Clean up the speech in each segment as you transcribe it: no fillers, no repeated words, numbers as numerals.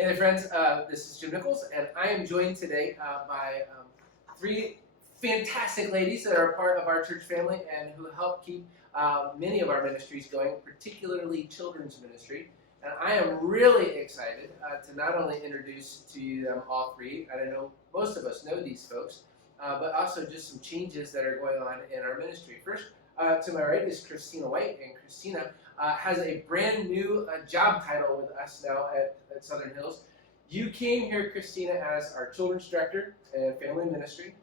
Hey friends, this is Jim Nichols, and I am joined today by three fantastic ladies that are a part of our church family and who help keep many of our ministries going, particularly children's ministry. And I am really excited to not only introduce to you them all three, and I know most of us know these folks, but also just some changes that are going on in our ministry. First, to my right is Christina White, and Christina has a brand new job title with us now at Southern Hills. You came here, Christina, as our children's director and family ministry,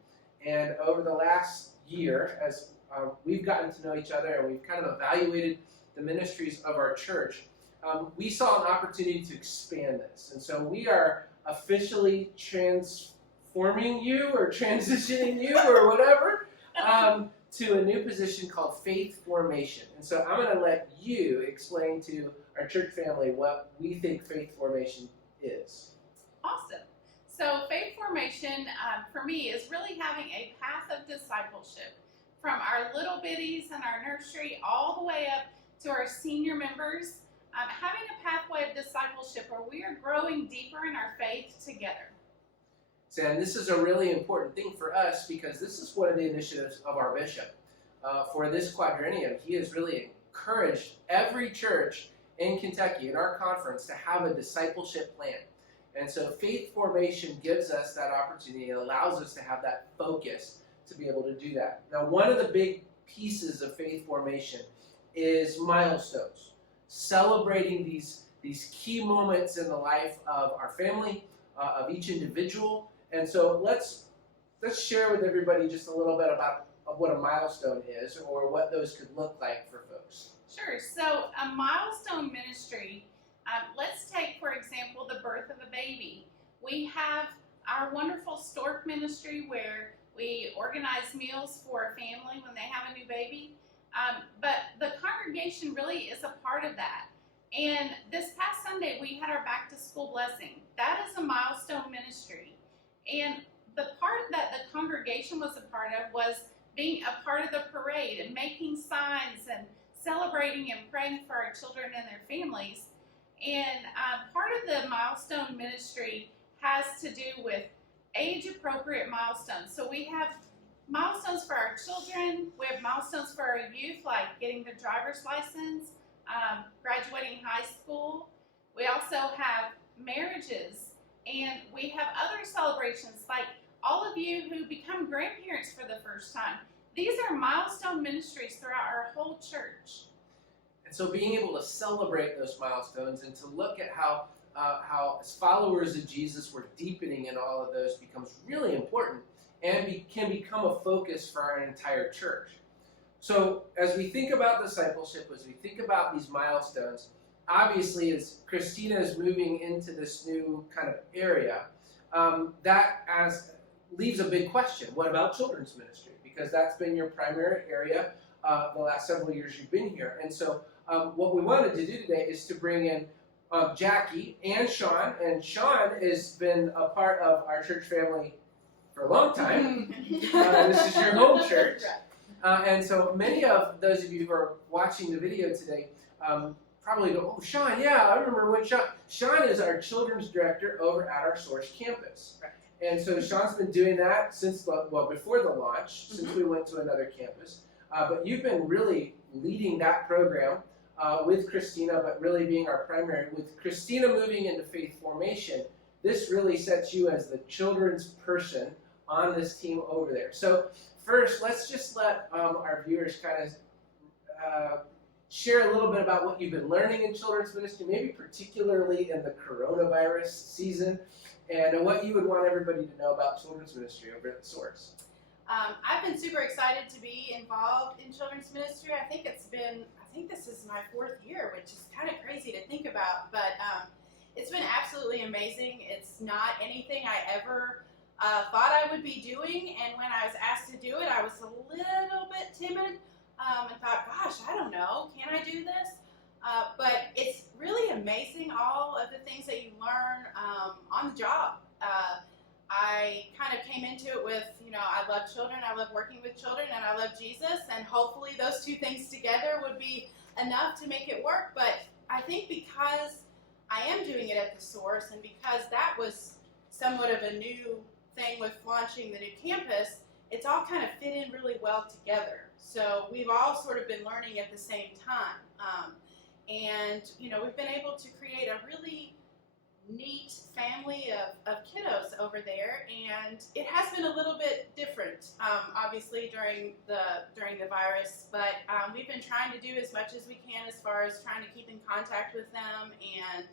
and over the last year, as we've gotten to know each other and we've kind of evaluated the ministries of our church, we saw an opportunity to expand this. And so we are officially transforming you or transitioning you or whatever to a new position called faith formation. And so I'm going to let you explain to our church family what we think faith formation is. Awesome. So faith formation for me is really having a path of discipleship from our little bitties and our nursery all the way up to our senior members, having a pathway of discipleship where we are growing deeper in our faith together. And this is a really important thing for us because this is one of the initiatives of our bishop. For this quadrennium, he has really encouraged every church in Kentucky, in our conference, to have a discipleship plan. And so faith formation gives us that opportunity. It allows us to have that focus to be able to do that. Now, one of the big pieces of faith formation is milestones, celebrating these key moments in the life of our family, of each individual. And so let's share with everybody just a little bit about what a milestone is or what those could look like for folks. Sure. So a milestone ministry, let's take, for example, the birth of a baby. We have our wonderful stork ministry where we organize meals for a family when they have a new baby. But the congregation really is a part of that. And this past Sunday, we had our back to school blessing. That is a milestone ministry. And the part that the congregation was a part of was being a part of the parade and making signs and celebrating and praying for our children and their families. And part of the milestone ministry has to do with age-appropriate milestones. So we have milestones for our children. We have milestones for our youth, like getting the driver's license, graduating high school. We also have marriages. And we have other celebrations, like all of you who become grandparents for the first time. These are milestone ministries throughout our whole church. And so being able to celebrate those milestones and to look at how as followers of Jesus we're deepening in all of those becomes really important and can become a focus for our entire church. So as we think about discipleship, as we think about these milestones, obviously, as Christina is moving into this new kind of area, that leaves a big question. What about children's ministry? Because that's been your primary area the last several years you've been here. And so what we wanted to do today is to bring in Jackie and Sean. And Sean has been a part of our church family for a long time. This is your home church. And so many of those of you who are watching the video today probably go, oh, Sean, yeah, I remember when Sean is our children's director over at our Source campus. And so Sean's been doing that since, before the launch, since we went to another campus. But you've been really leading that program with Christina, but really being our primary. With Christina moving into faith formation, this really sets you as the children's person on this team over there. So first, let's just let our viewers kind of share a little bit about what you've been learning in children's ministry, maybe particularly in the coronavirus season, and what you would want everybody to know about children's ministry over at the Source. I've been super excited to be involved in children's ministry. I think this is my 4th year, which is kind of crazy to think about, but it's been absolutely amazing. It's not anything I ever thought I would be doing, and when I was asked to do it, I was a little bit timid. And thought, gosh, I don't know, can I do this? But it's really amazing, all of the things that you learn on the job. I kind of came into it with, I love children, I love working with children, and I love Jesus, and hopefully those two things together would be enough to make it work. But I think because I am doing it at the source, and because that was somewhat of a new thing with launching the new campus, it's all kind of fit in really well together. So we've all sort of been learning at the same time. And, we've been able to create a really neat family of kiddos over there, and it has been a little bit different, obviously during the virus, but we've been trying to do as much as we can as far as trying to keep in contact with them and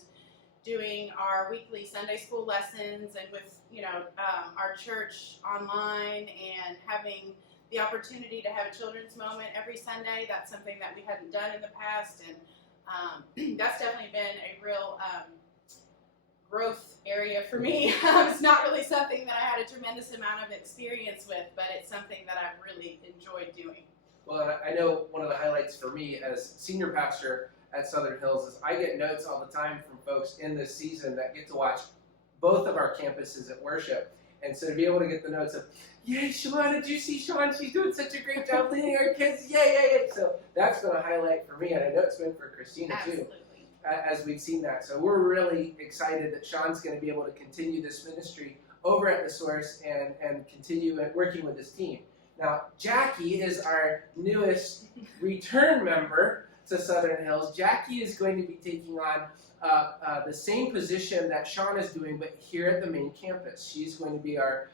doing our weekly Sunday school lessons, and with our church online, and having the opportunity to have a children's moment every Sunday. That's something that we hadn't done in the past, and that's definitely been a real growth area for me. It's not really something that I had a tremendous amount of experience with, but it's something that I've really enjoyed doing. Well, I know one of the highlights for me as senior pastor at Southern Hills is I get notes all the time from folks in this season that get to watch both of our campuses at worship. And so to be able to get the notes of, yay, Sean, did you see Sean? She's doing such a great job leading our kids. Yay. So that's been a highlight for me, and I know it's been for Christina too, as we've seen that. So we're really excited that Sean's going to be able to continue this ministry over at the Source and continue working with his team. Now, Jackie is our newest return member to Southern Hills. Jackie is going to be taking on the same position that Sean is doing, but here at the main campus. She's going to be our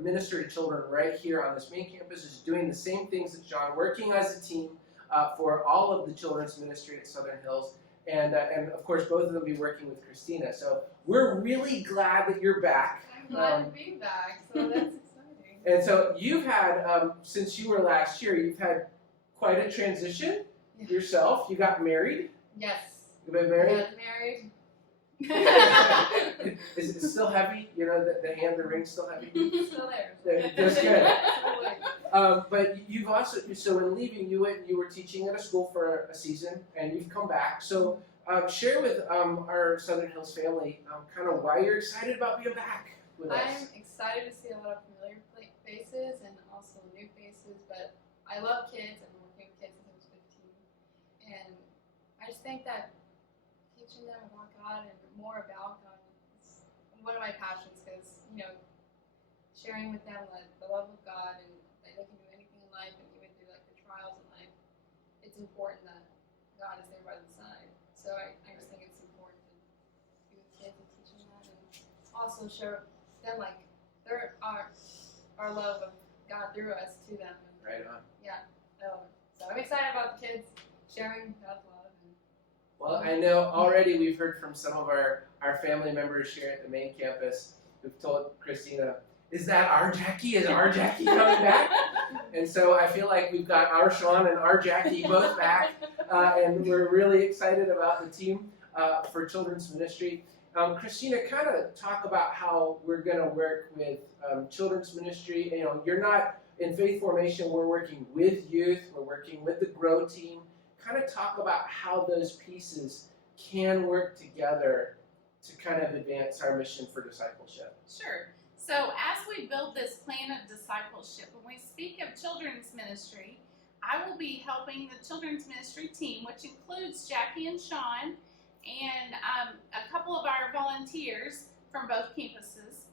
minister to children right here on this main campus. She's doing the same things that Sean, working as a team for all of the children's ministry at Southern Hills. And of course, both of them will be working with Christina. So we're really glad that you're back. I'm glad to be back, so that's exciting. And so you've had, since you were last year, you've had quite a transition yourself. You got married. Yes. You've been married? Got married. Is it still heavy? The hand, the ring's still heavy? Still there. That's good. Still But you've also, so in leaving, you were teaching at a school for a season, and you've come back. So share with our Southern Hills family kind of why you're excited about being back with us. I'm excited to see a lot of familiar faces and also new faces, but I love kids. I've been working with kids since I was 15, and I just think that teaching them about God and more about God is one of my passions, because sharing with them the love of God, and that they can do anything in life, and even through the trials in life, it's important that God is there by their side. So I just think it's important to be with kids and teach them that, and also show them our love of God through us to them. And, Right on. Yeah, I love it. So I'm excited about the kids sharing God's love. Well, I know already we've heard from some of our family members here at the main campus who've told Christina, is that our Jackie? Is our Jackie coming back? And so I feel like we've got our Sean and our Jackie both back, and we're really excited about the team for children's ministry. Christina, kind of talk about how we're going to work with children's ministry. You're not in faith formation. We're working with youth. We're working with the Grow team. Kind of talk about how those pieces can work together to kind of advance our mission for discipleship. Sure. So as we build this plan of discipleship, when we speak of children's ministry, I will be helping the children's ministry team, which includes Jackie and Sean, and a couple of our volunteers from both campuses.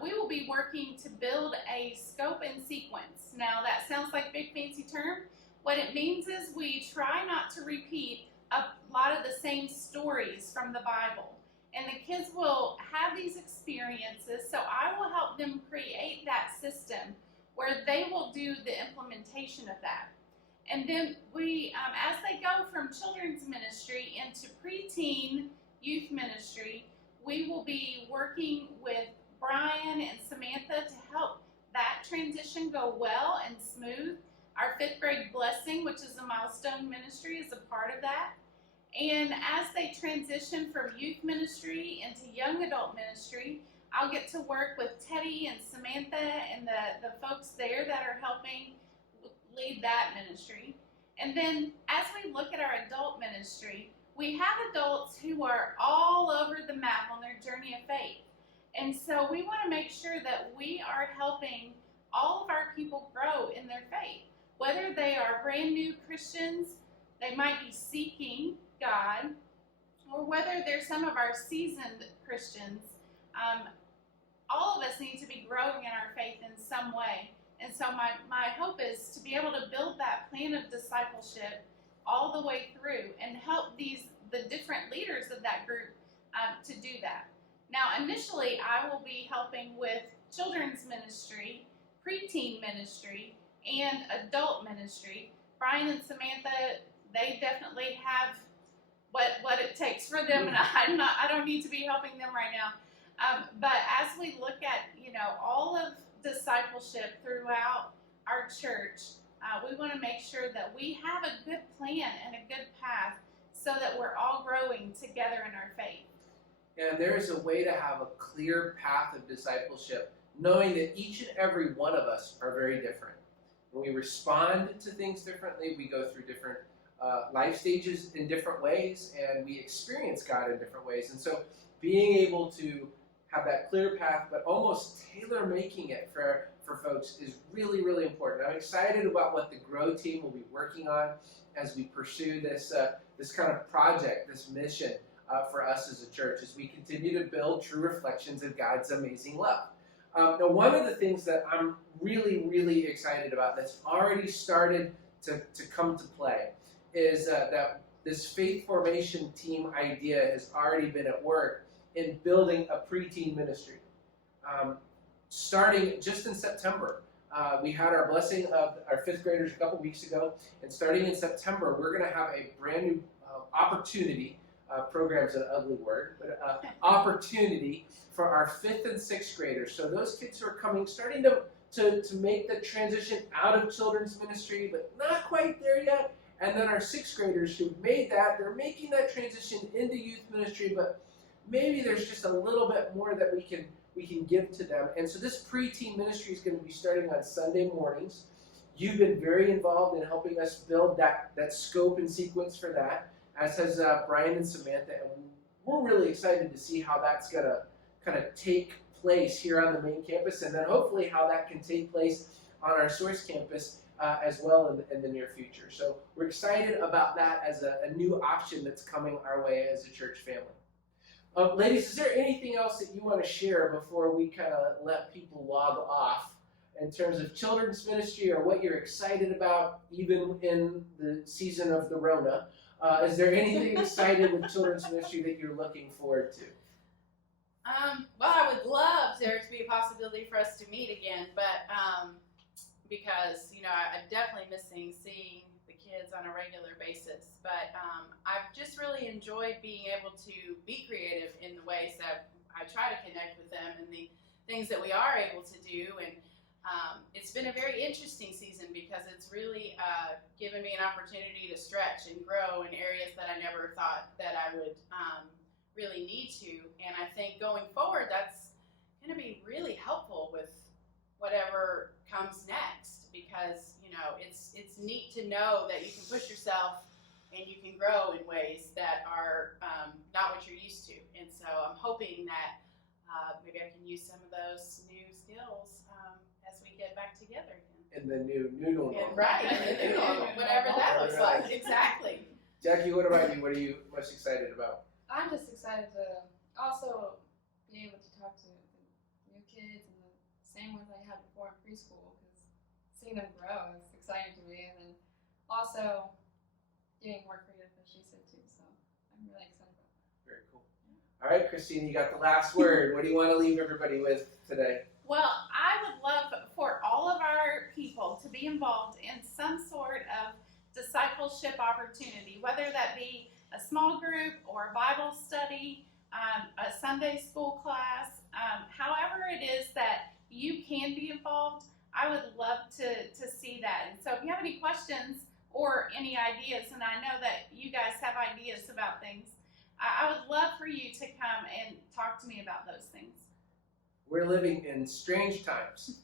We will be working to build a scope and sequence. Now that sounds like a big fancy term. What it means is we try not to repeat a lot of the same stories from the Bible. And the kids will have these experiences, so I will help them create that system where they will do the implementation of that. And then we, as they go from children's ministry into preteen youth ministry, we will be working with Brian and Samantha to help that transition go well and smooth. Our 5th grade blessing, which is a milestone ministry, is a part of that. And as they transition from youth ministry into young adult ministry, I'll get to work with Teddy and Samantha and the folks there that are helping lead that ministry. And then as we look at our adult ministry, we have adults who are all over the map on their journey of faith. And so we want to make sure that we are helping all of our people grow in their faith. Whether they are brand new Christians, they might be seeking God, or whether they're some of our seasoned Christians, all of us need to be growing in our faith in some way. And so my hope is to be able to build that plan of discipleship all the way through and help the different leaders of that group to do that. Now, initially, I will be helping with children's ministry, preteen ministry, and adult ministry. Brian and Samantha, they definitely have what it takes for them, and I don't need to be helping them right now. But as we look at all of discipleship throughout our church, we want to make sure that we have a good plan and a good path so that we're all growing together in our faith. And there is a way to have a clear path of discipleship, knowing that each and every one of us are very different. When we respond to things differently, we go through different life stages in different ways, and we experience God in different ways. And so being able to have that clear path, but almost tailor-making it for folks is really, really important. I'm excited about what the Grow team will be working on as we pursue this kind of project, this mission for us as a church, as we continue to build true reflections of God's amazing love. Now, one of the things that I'm really, really excited about that's already started to come to play is that this faith formation team idea has already been at work in building a preteen ministry. Starting just in September, we had our blessing of our 5th graders a couple weeks ago, and starting in September, we're going to have a brand new opportunity. Program's an ugly word, but opportunity for our 5th and 6th graders. So those kids who are starting to make the transition out of children's ministry, but not quite there yet. And then our 6th graders who've made that, they're making that transition into youth ministry, but maybe there's just a little bit more that we can give to them. And so this preteen ministry is going to be starting on Sunday mornings. You've been very involved in helping us build that scope and sequence for that, as has Brian and Samantha. And we're really excited to see how that's going to kind of take place here on the main campus, and then hopefully how that can take place on our Source campus as well in the near future. So we're excited about that as a new option that's coming our way as a church family. Ladies, is there anything else that you want to share before we kind of let people log off in terms of children's ministry or what you're excited about even in the season of the Rona? Is there anything excited with children's ministry that you're looking forward to? Well, I would love there to be a possibility for us to meet again, but because I'm definitely missing seeing the kids on a regular basis. But I've just really enjoyed being able to be creative in the ways that I try to connect with them and the things that we are able to do. And it's been a very interesting season because it's really given me an opportunity to stretch and grow in areas that I never thought that I would really need to. And I think going forward, that's going to be really helpful with whatever comes next, because it's neat to know that you can push yourself and you can grow in ways that are not what you're used to. And so I'm hoping that maybe I can use some of those new skills as we get back together again. In the new normal. Right, in the new normal, whatever that looks like. Exactly. Jackie, what about you? What are you most excited about? I'm just excited to also be able to talk to the new kids and the same ones I had before in preschool, because seeing them grow is exciting to me, and then also getting more creative, as she said too. So I'm really excited about that. Very cool. All right, Christine, you got the last word. What do you want to leave everybody with today? Well, I would love for all of our people to be involved in some sort of discipleship opportunity, whether that be a small group or a Bible study, a Sunday school class, however it is that you can be involved. I would love to see that. And so if you have any questions or any ideas, and I know that you guys have ideas about things, I would love for you to come and talk to me about those things. We're living in strange times,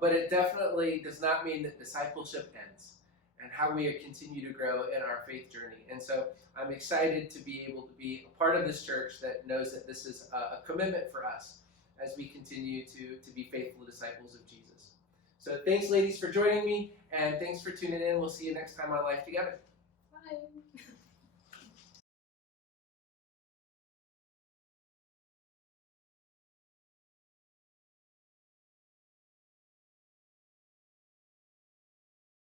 but it definitely does not mean that discipleship ends and how we continue to grow in our faith journey. And so I'm excited to be able to be a part of this church that knows that this is a commitment for us as we continue to be faithful disciples of Jesus. So thanks, ladies, for joining me, and thanks for tuning in. We'll see you next time on Life Together. Bye.